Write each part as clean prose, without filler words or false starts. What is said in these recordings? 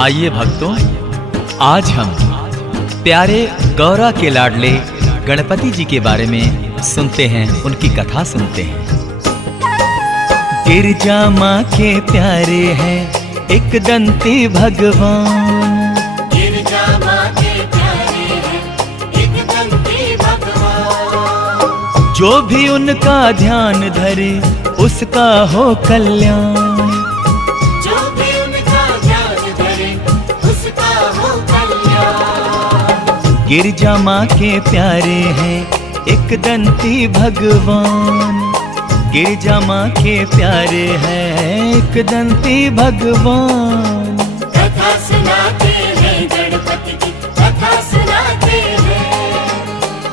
आइए भक्तों, आज हम प्यारे गौरा के लाडले गणपति जी के बारे में सुनते हैं, उनकी कथा सुनते हैं। गिरजा माँ के प्यारे हैं एक दंती भगवान, गिरजा माँ के प्यारे हैं एक दंती भगवान। जो भी उनका ध्यान धरे उसका हो कल्याण। गिरजा माँ के प्यारे हैं एक दंती भगवान, गिरजा माँ के प्यारे हैं एक दंती भगवान। कथा सुनाते हैं गणपति की, कथा सुनाते हैं,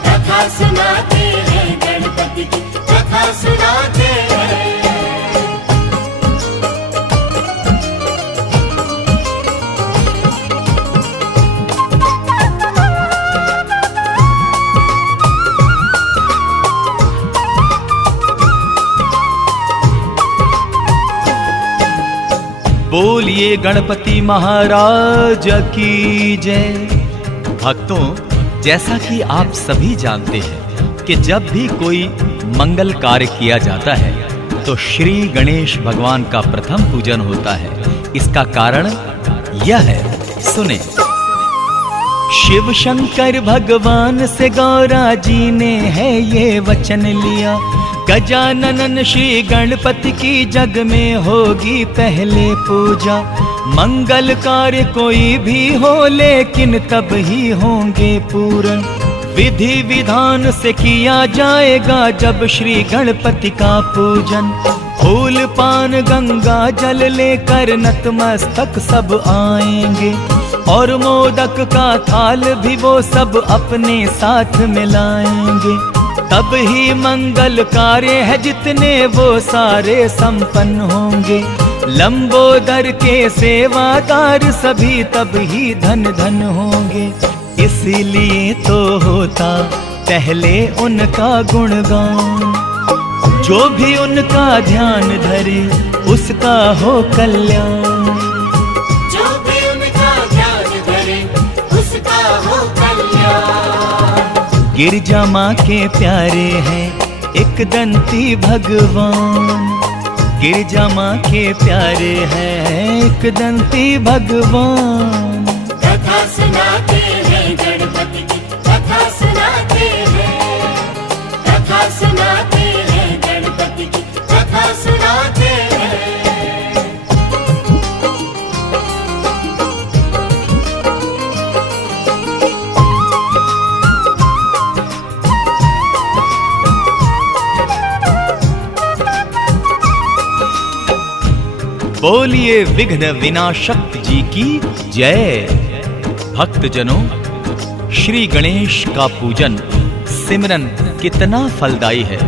कथा सुनाते हैं गणपति की, कथा सुनाते हैं। बोलिए गणपति महाराज की जय। भक्तों, जैसा कि आप सभी जानते हैं कि जब भी कोई मंगल कार्य किया जाता है तो श्री गणेश भगवान का प्रथम पूजन होता है। इसका कारण यह है, सुने। शिव शंकर भगवान से गौरा जी ने है ये वचन लिया, गजानन श्री गणपति की जग में होगी पहले पूजा। मंगल कार्य कोई भी हो लेकिन तब ही होंगे पूर्ण, विधि विधान से किया जाएगा जब श्री गणपति का पूजन। फूल पान गंगा जल लेकर नतमस्तक सब आएंगे, और मोदक का थाल भी वो सब अपने साथ मिलाएंगे। तब ही मंगल कार्य है जितने वो सारे संपन्न होंगे। लंबोदर के सेवादार सभी तब ही धन धन होंगे। इसीलिए तो होता पहले उनका गुणगान, जो भी उनका ध्यान धरे उसका हो कल्याण। जो भी उनका ध्यान धरे उसका हो कल्याण। गिरजा माँ के प्यारे हैं एक दंती भगवान, गिरजा माँ के प्यारे हैं एक दंती भगवान। कथा सुनाते हैं गणपति की, कथा सुनाते हैं, कथा सुनाते हैं गणपति की, कथा सुनाते हैं। बोलिए विघ्न विनाशक जी की जय। भक्तजनों, श्री गणेश का पूजन सिमरन कितना फलदायी है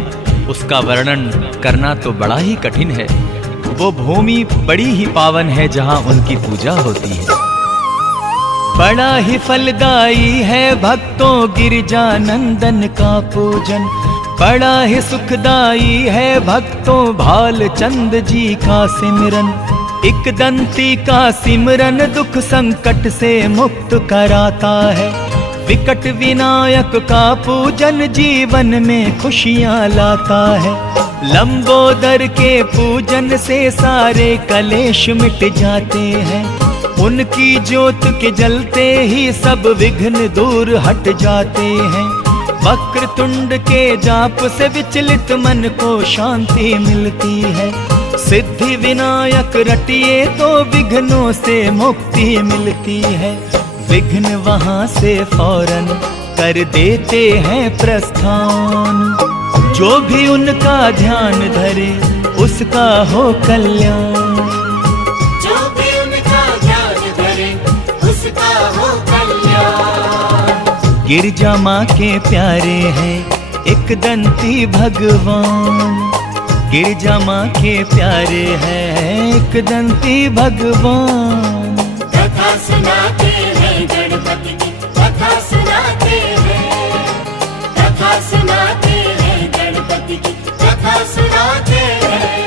उसका वर्णन करना तो बड़ा ही कठिन है। वो भूमि बड़ी ही पावन है जहां उनकी पूजा होती है। बड़ा ही फलदायी है भक्तों गिरजा नंदन का पूजन, बड़ा ही सुखदाई है भक्तों भालचंद जी का सिमरन। एक दंती का सिमरन दुख संकट से मुक्त कराता है। विकट विनायक का पूजन जीवन में खुशियां लाता है। लंबोदर के पूजन से सारे कलेश मिट जाते हैं। उनकी ज्योत के जलते ही सब विघ्न दूर हट जाते हैं। वक्रतुंड के जाप से विचलित मन को शांति मिलती है। सिद्धि विनायक रटिए तो विघ्नों से मुक्ति मिलती है। विघ्न वहां से फौरन कर देते हैं प्रस्थान। जो भी उनका ध्यान धरे उसका हो कल्याण। जो भी उनका ध्यान धरे उसका हो कल्याण। गिरजा माँ के प्यारे हैं एक दंती भगवान, गिरजा माँ के प्यारे हैं एक दंती भगवान। कथा सुनाते हैं गणपति की, कथा सुनाते हैं, कथा सुनाते हैं गणपति की, कथा सुनाते हैं।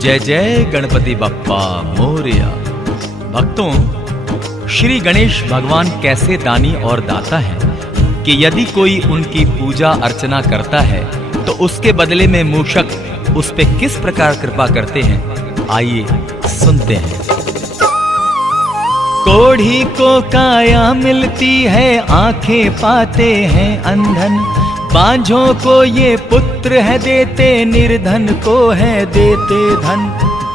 जय जय गणपति बप्पा मोरया। भक्तों, श्री गणेश भगवान कैसे दानी और दाता हैं कि यदि कोई उनकी पूजा अर्चना करता है तो उसके बदले में मूषक उस पे किस प्रकार कृपा करते हैं, आइए सुनते हैं। कोढ़ी को काया मिलती है, आंखें पाते हैं अंधन, बांझों को ये पुत्र है देते, निर्धन को है देते धन।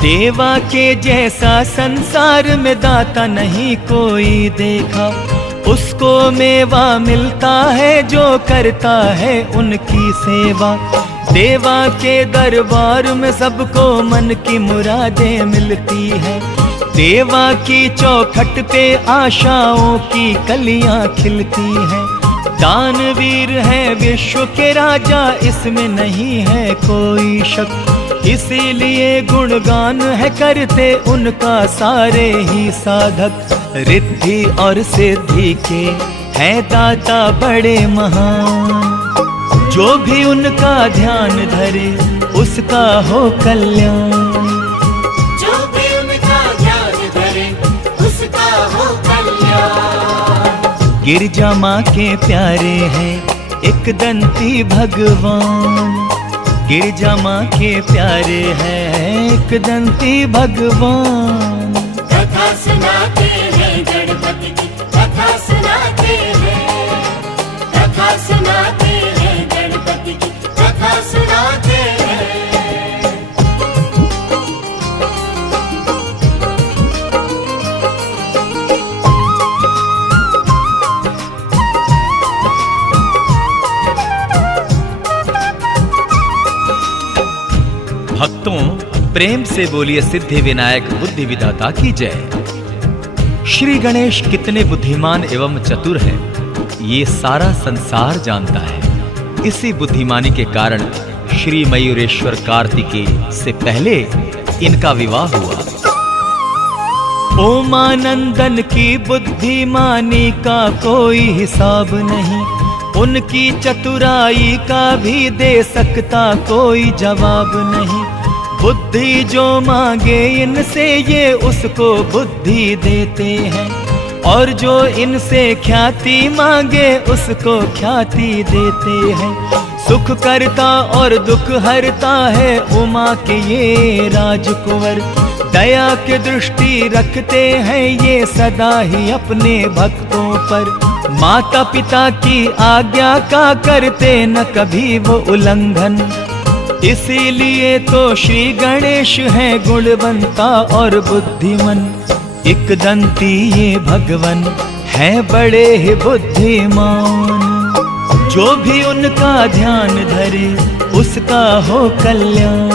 देवा के जैसा संसार में दाता नहीं कोई देखा, उसको मेवा मिलता है जो करता है उनकी सेवा। देवा के दरबार में सबको मन की मुरादें मिलती है, देवा की चौखट पे आशाओं की कलियां खिलती हैं। दानवीर है विश्व के राजा, इसमें नहीं है कोई शक, इसीलिए गुणगान है करते उनका सारे ही साधक। रिद्धि और सिद्धि के हैं दाता बड़े महान, जो भी उनका ध्यान धरे उसका हो कल्याण। जो भी उनका ध्यान धरे उसका हो कल्याण। गिरजा माँ के प्यारे हैं एक दंती भगवान, गिरजा माँ के प्यारे हैं एक दंती भगवान। कथा सुनाते हैं गणपति की, कथा सुनाते हैं, कथा सुनाते हैं गणपति की, कथा सुनाते हैं। भक्तों, प्रेम से बोलिए सिद्धि विनायक बुद्धि विधाता की जय। श्री गणेश कितने बुद्धिमान एवं चतुर हैं, ये सारा संसार जानता है। इसी बुद्धिमानी के कारण श्री मयूरेश्वर कार्तिकेय से पहले इनका विवाह हुआ। ओमानंदन की बुद्धिमानी का कोई हिसाब नहीं, उनकी चतुराई का भी दे सकता कोई जवाब नहीं। बुद्धि जो मांगे इनसे ये उसको बुद्धि देते हैं, और जो इनसे ख्याति मांगे उसको ख्याति देते हैं। सुख करता और दुख हरता है उमा के ये राजकुंवर, दया की दृष्टि रखते हैं ये सदा ही अपने भक्तों पर। माता पिता की आज्ञा का करते न कभी वो उल्लंघन, इसीलिए तो श्री गणेश हैं गुणवंता और बुद्धिमन। एक दंती ये भगवन है बड़े ही बुद्धिमान, जो भी उनका ध्यान धरे उसका हो कल्याण।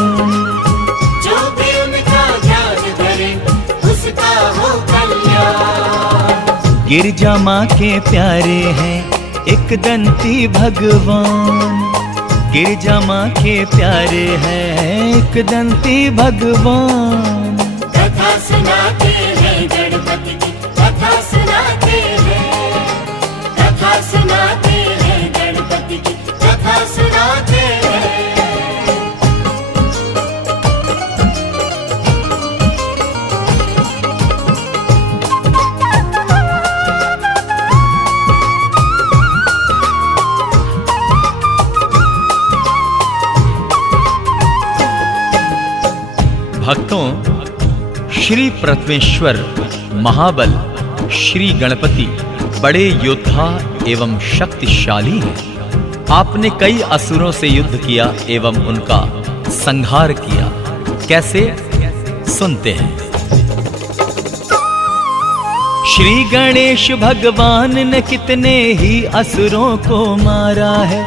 जो भी उनका ध्यान धरे उसका हो कल्याण। गिरजा माँ के प्यारे हैं एक दंती भगवान, गिरजा माँ के प्यारे हैं एक दंती भगवान। कथा सुनाते हैं गणपति की, कथा सुनाते हैं, कथा सुनाते हैं गणपति की, कथा सुनाते हैं। भक्तों, श्री प्रथमेश्वर महाबल श्री गणपति बड़े योद्धा एवं शक्तिशाली हैं। आपने कई असुरों से युद्ध किया एवं उनका संहार किया। कैसे, सुनते हैं। श्री गणेश भगवान ने कितने ही असुरों को मारा है,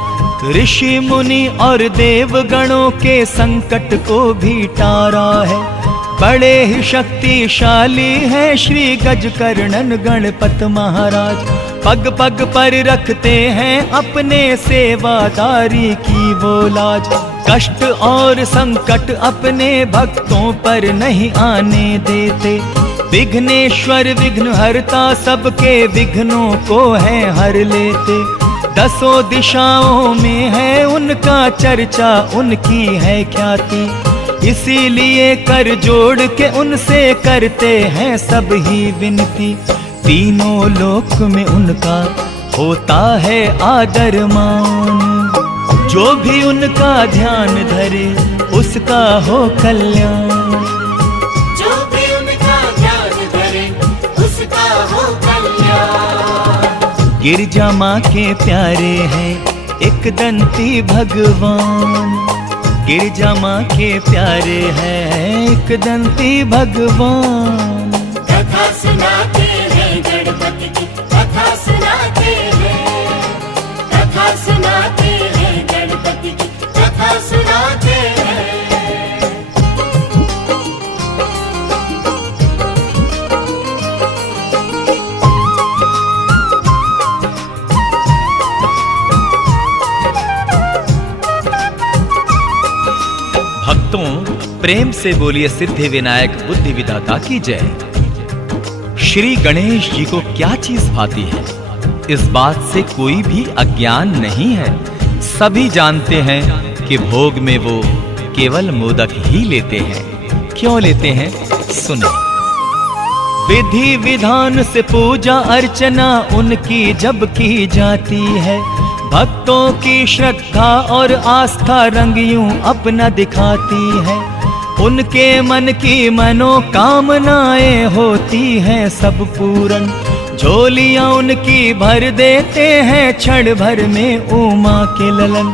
ऋषि मुनि और देवगणों के संकट को भी टारा है। बड़े ही शक्तिशाली हैं श्री गजकर्णन गणपत महाराज, पग पग पर रखते हैं अपने सेवादारी की वो लाज। कष्ट और संकट अपने भक्तों पर नहीं आने देते, विघ्नेश्वर विघ्न हरता सबके विघ्नों को है हर लेते। दसों दिशाओं में है उनका चर्चा, उनकी है ख्याति, इसीलिए कर जोड़ के उनसे करते हैं सब ही विनती। तीनों लोक में उनका होता है आदर मान। जो भी उनका ध्यान धरे उसका हो कल्याण। जो भी उनका ध्यान धरे उसका हो कल्याण। गिरजा माँ के प्यारे हैं एक दंती भगवान। गिरजा माँ के प्यारे हैं एक दंती भगवान। कथा सुनाते हैं गणपति की, कथा सुनाते हैं, कथा सुनाते हैं गणपति की, कथा सुनाते हैं। भक्तों, प्रेम से बोलिए सिद्धि विनायक बुद्धि विधाता की जय। श्री गणेश जी को क्या चीज भाती है, इस बात से कोई भी अज्ञान नहीं है। सभी जानते हैं कि भोग में वो केवल मोदक ही लेते हैं। क्यों लेते हैं, सुने। विधि विधान से पूजा अर्चना उनकी जब की जाती है, भक्तों की श्रद्धा और आस्था रंग यूं अपना दिखाती है। उनके मन की मनोकामनाएं होती हैं सब पूरन। झोलियां उनकी भर देते हैं क्षण भर में उमा के ललन।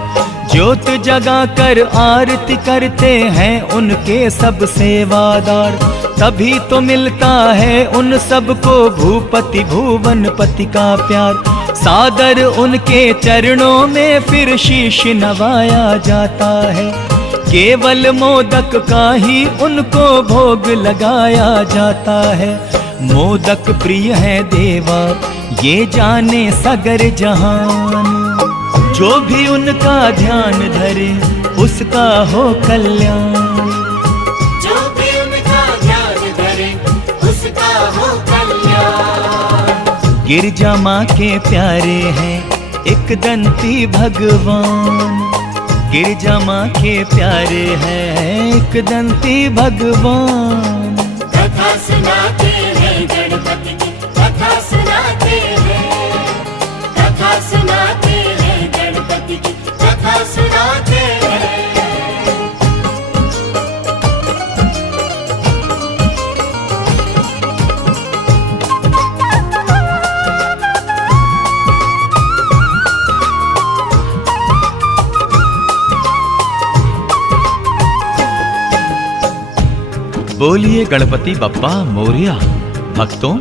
ज्योत जगा कर आरती करते हैं उनके सब सेवादार। तभी तो मिलता है उन सबको भूपति भुवनपति का प्यार। सादर उनके चरणों में फिर शीश नवाया जाता है। केवल मोदक का ही उनको भोग लगाया जाता है। मोदक प्रिय है देवा ये जाने सगर जहान। जो भी उनका ध्यान धरे उसका हो कल्याण। जो भी उनका ध्यान धरे उसका हो कल्याण। गिरजा माँ के प्यारे हैं एक दंती भगवान। गिरजा माँ के प्यारे हैं एक दंती भगवान। कथा सुनाते हैं गणपति की, कथा सुनाते हैं, कथा सुनाते हैं गणपति की, कथा सुनाते हैं। बोलिए गणपति बप्पा मोरिया। भक्तों,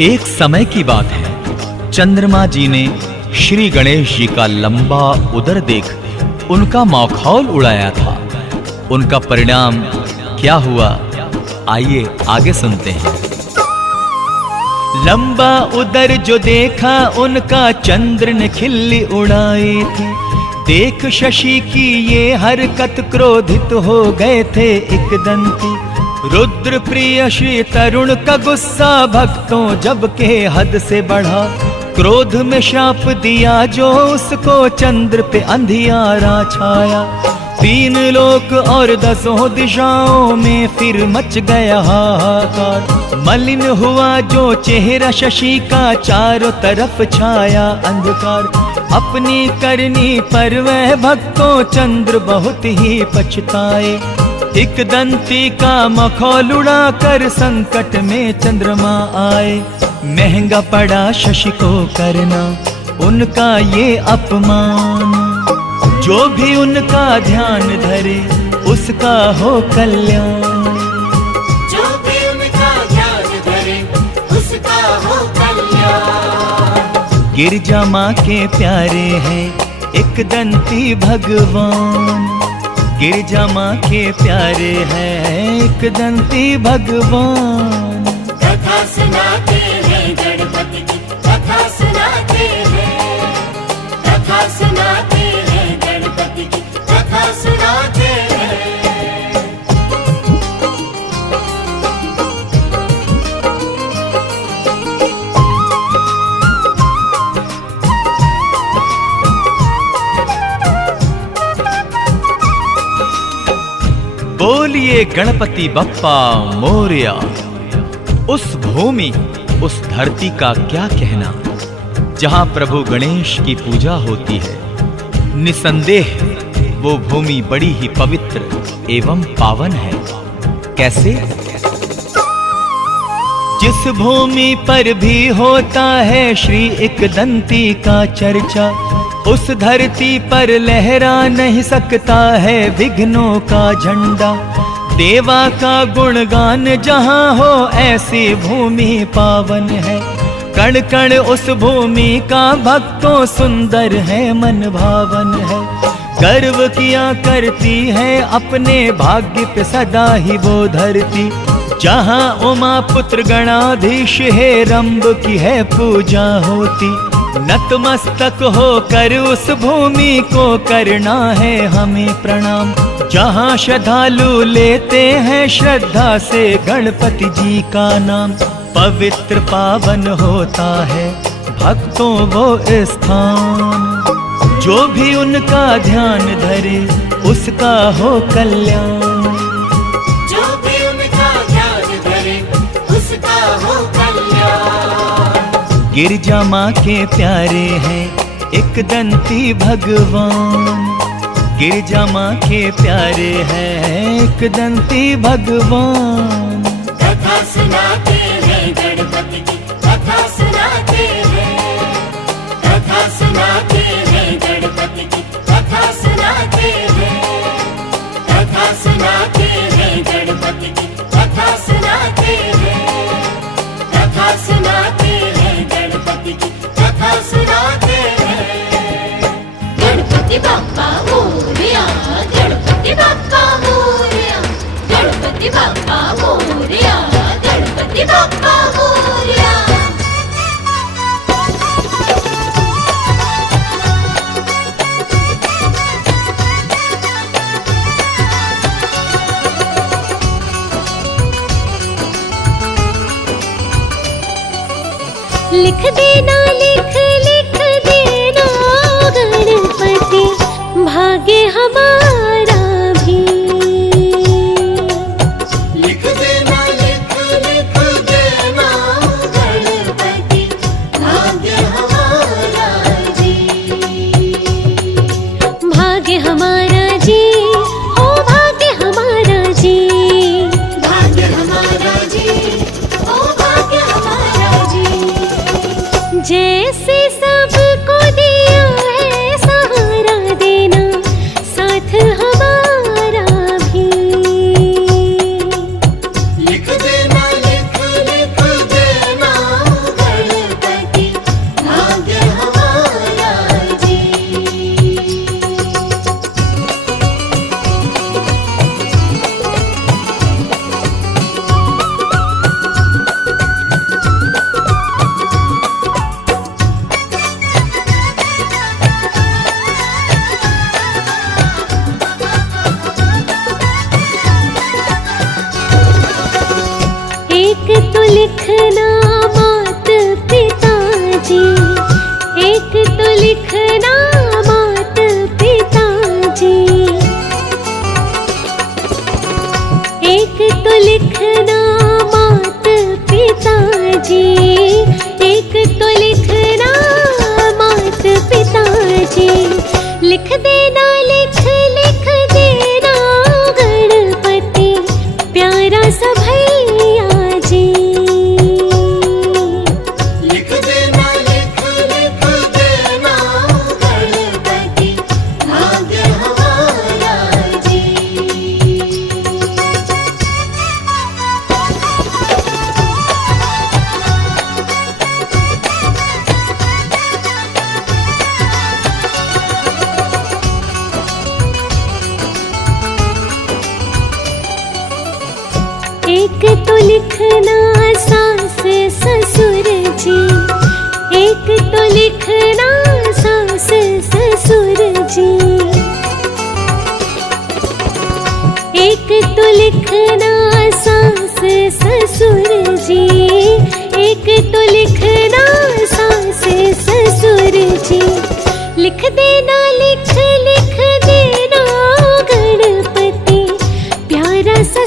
एक समय की बात है, चंद्रमा जी ने श्री गणेश जी का लंबा उदर देख उनका मखौल उड़ाया था। उनका परिणाम क्या हुआ, आइए आगे सुनते हैं। लंबा उदर जो देखा उनका चंद्र ने खिल्ली उड़ाई थी। देख शशि की ये हरकत क्रोधित हो गए थे एक दंती। रुद्र प्रिय श्री तरुण का गुस्सा भक्तों जब के हद से बढ़ा। क्रोध में शाप दिया जो उसको चंद्र पे अंधियारा छाया। तीन लोक और दसों दिशाओं में फिर मच गया हाहाकार। मलिन हुआ जो चेहरा शशि का, चारों तरफ छाया अंधकार। अपनी करनी पर वह भक्तों चंद्र बहुत ही पछताए। एक दंती का मखौल उड़ा कर संकट में चंद्रमा आए। महंगा पड़ा शशि को करना उनका ये अपमान। जो भी उनका ध्यान धरे उसका हो कल्याण। जो भी उनका ध्यान धरे उसका हो कल्याण। गिरजा माँ के प्यारे हैं एक दंती भगवान। गिरजा माँ के प्यारे हैं एक दंती भगवान। कथा सुनाते हैं गणपति की, कथा सुनाते हैं, कथा सुनाते हैं गणपति की, कथा सुनाते हैं। बोलिए गणपति बप्पा मोरया। उस भूमि, उस धरती का क्या कहना, जहां प्रभु गणेश की पूजा होती है। निसंदेह वो भूमि बड़ी ही पवित्र एवं पावन है। कैसे? जिस भूमि पर भी होता है श्री एकदंती का चर्चा, उस धरती पर लहरा नहीं सकता है विघ्नों का झंडा। देवा का गुणगान जहाँ हो ऐसी भूमि पावन है। कण कण उस भूमि का भक्तों सुंदर है, मन भावन है। गर्व किया करती है अपने भाग्य पे सदा ही वो धरती, जहाँ उमा पुत्र गणाधीश है रंभ की है पूजा होती। नतमस्तक होकर उस भूमि को करना है हमें प्रणाम, जहाँ श्रद्धालु लेते हैं श्रद्धा से गणपति जी का नाम। पवित्र पावन होता है भक्तों वो स्थान, जो भी उनका ध्यान धरे उसका हो कल्याण। जो भी उनका ध्यान धरे उसका हो कल्याण। गिरजा माँ के प्यारे हैं एकदंती भगवान, गिरजा माँ के प्यारे हैं एकदंती भगवान। कथा सुनाते हैं गणपति की, कथा सुनाते हैं, कथा सुनाते हैं गणपति की, कथा सुनाते हैं, कथा सुनाते हैं गणपति की, कथा सुनाते हैं, कथा सुनाते हैं गणपति की, कथा सुनाते हैं। गणपति बाप्पा मोरया, गणपति बाप्पा मोरया, गणपति बाप्पा मोरया, गणपति बाप्पा मोरया। लिख देना, लिख लिख देना गणपति, भाग्य हमारा भी। लिख देना, लिख लिख देना गणपति, भाग्य हमारा जी। भाग्य हमारा जी, ओ भाग्य हमारा जी, भाग्य हमारा जी, ओ भाग्य हमारा जी। जैसे सबको दिया है सहारा देना, साथ हमारा भी। लिख देना, लिख लिख देना गणपति, भाग्य हमारा जी। एक तो लिखना मात पिताजी, एक तो लिखना मात पिताजी, एक तो लिखना मात पिताजी, एक तो लिखना मात पिताजी। लिख देना, लिख लिख देना गणपति, प्यारा सा भैया जी। लिख देना, लिख लिख देना गणपति, भाग्य हमारा जी। एक तो लिखना सास ससुर जी, एक तो लिखना सास ससुर जी, एक तो लिखना सास ससुर जी, एक तो लिखना सास ससुर जी। लिख देना, लिख लिख देना गणपति, प्यारा सा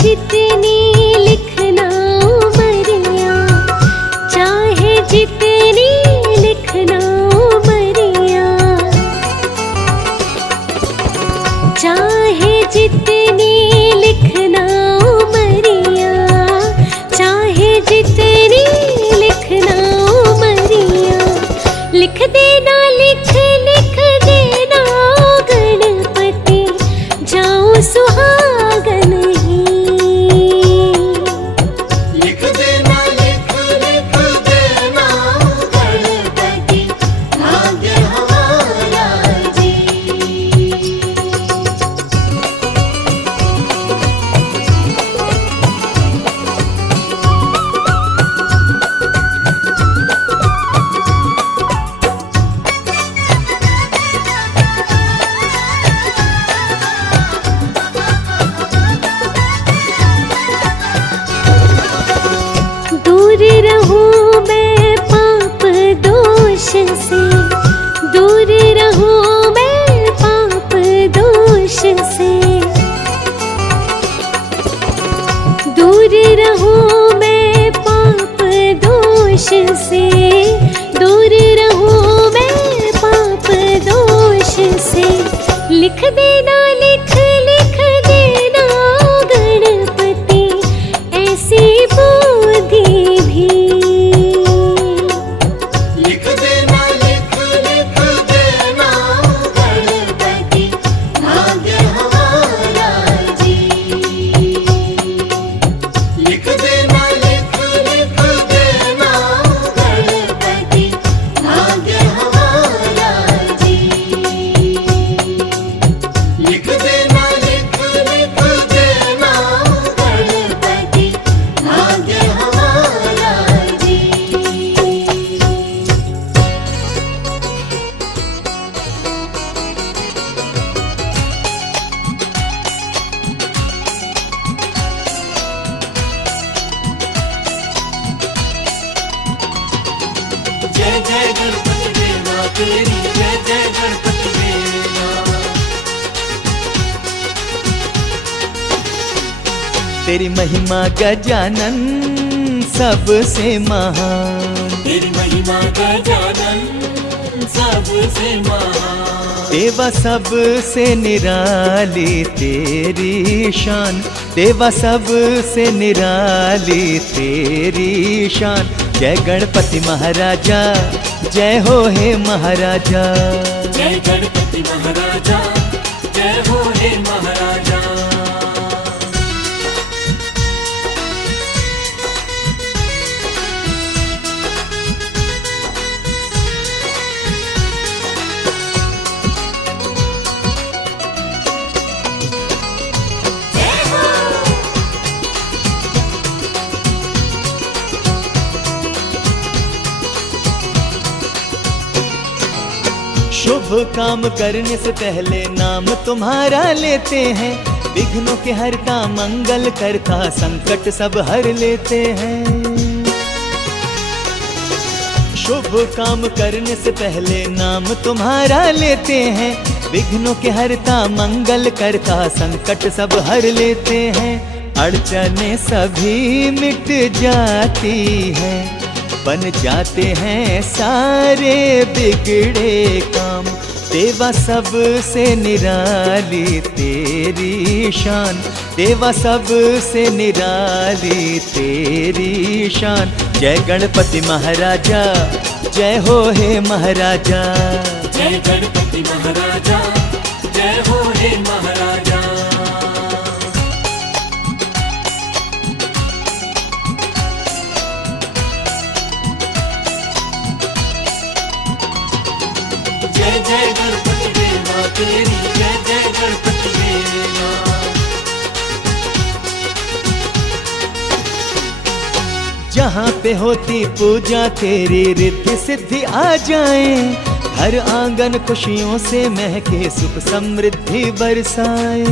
जितनी लिखना उमरिया, चाहे जितनी लिखना उमरिया, चाहे जितनी लिखना उमरिया, चाहे जितनी लिखना उमरिया, लिख देना लिख लिख देना गणपति, जाऊं सुहागन ही। लिख देना लिख लिख देना गणपति, भाग्य हमारा जी। दूर रहूं मैं पाप दोष से, दूर रहूं मैं पाप दोष से, दूर रहूं मैं पाप दोष से, दूर रहूं मैं पाप दोष से, लिख देना लिख लिख देना गणपति, ऐसी बुद्धि भी। लिख देना लिख लिख देना गणपति, भाग्य हमारा जी। लिख देना लिख लिख देना गणपति, भाग्य हमारा जी। लिख देना लिख लिख देना गणपति, भाग्य हमारा जी। जय जय गणपति देवा तेरी, जय जय गणपति देवा। तेरी महिमा गजानन सबसे महान, तेरी महिमा गजानन सबसे महान। देवा सबसे निराली तेरी शान, देवा सबसे निराली तेरी शान। जय गणपति महाराजा, जय हो हे महाराजा। जय गणपति महाराजा, जय हो हे महाराजा। शुभ काम करने से पहले नाम तुम्हारा लेते हैं, विघ्नों के हरता मंगल करता संकट सब हर लेते हैं। शुभ काम करने से पहले नाम तुम्हारा लेते हैं, विघ्नों के हरता मंगल करता संकट सब हर लेते हैं। अड़चने सभी मिट जाती हैं, बन जाते हैं सारे बिगड़े काम। देवा सबसे निराली तेरी शान, देवा सबसे निराली तेरी शान। जय गणपति महाराजा, जय हो हे महाराजा। जय गणपति महाराजा, जय हो हे महाराजा। जय जय गणपति देवा तेरी, जय जय गणपति देवा। जहाँ पे होती पूजा तेरी रिद्धि सिद्धि आ जाए, हर आंगन खुशियों से महके सुख समृद्धि बरसाए।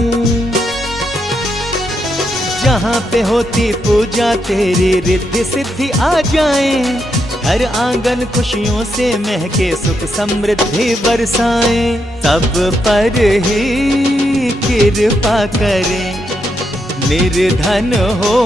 जहाँ पे होती पूजा तेरी रिद्धि सिद्धि आ जाए, हर आंगन खुशियों से महके सुख समृद्धि बरसाए। सब पर ही कृपा करें, निर्धन हो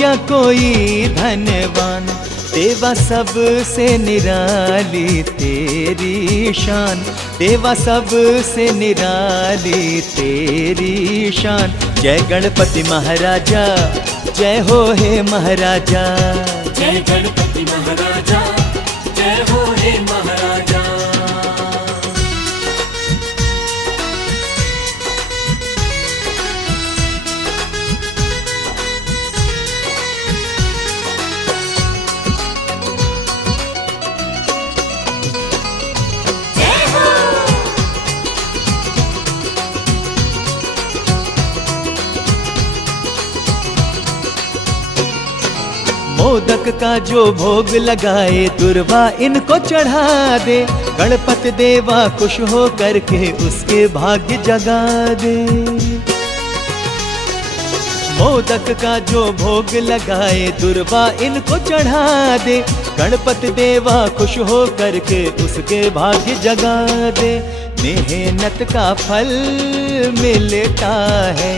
या कोई धनवान, देवा सबसे निराली तेरी शान, देवा सबसे निराली तेरी शान। जय गणपति महाराजा, जय हो हे महाराजा। जय गणपति महाराजा, जय हो हे महाराजा। मोदक का जो भोग लगाए दुर्वा इनको चढ़ा दे, गणपति देवा खुश हो करके उसके भाग्य जगा दे। मोदक का जो भोग लगाए दुर्वा इनको चढ़ा दे, गणपति देवा खुश हो करके उसके भाग्य जगा दे। मेहनत का फल मिलता है,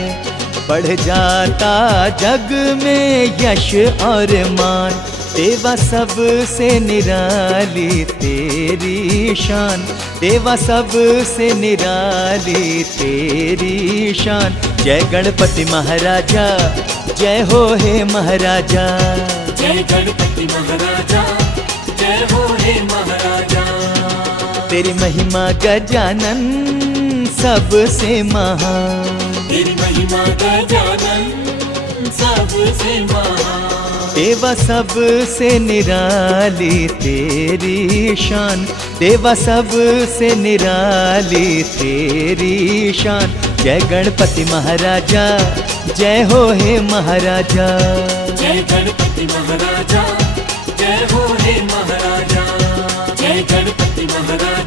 बढ़ जाता जग में यश और मान, देवा सबसे निराली तेरी शान, देवा सबसे निराली तेरी शान। जय गणपति महाराजा, जय हो हे महाराजा। जय गणपति महाराजा, जय हो हे महाराजा। तेरी महिमा गजानन सबसे महान, तेरी महिमा गजानन सबसे महान। देवा सबसे निराली तेरी शान, देवा सबसे निराली तेरी शान। जय गणपति महाराजा, जय हो हे महाराजा। जय गणपति महाराजा, जय हो हे महाराजा। जय गणपति महाराजा।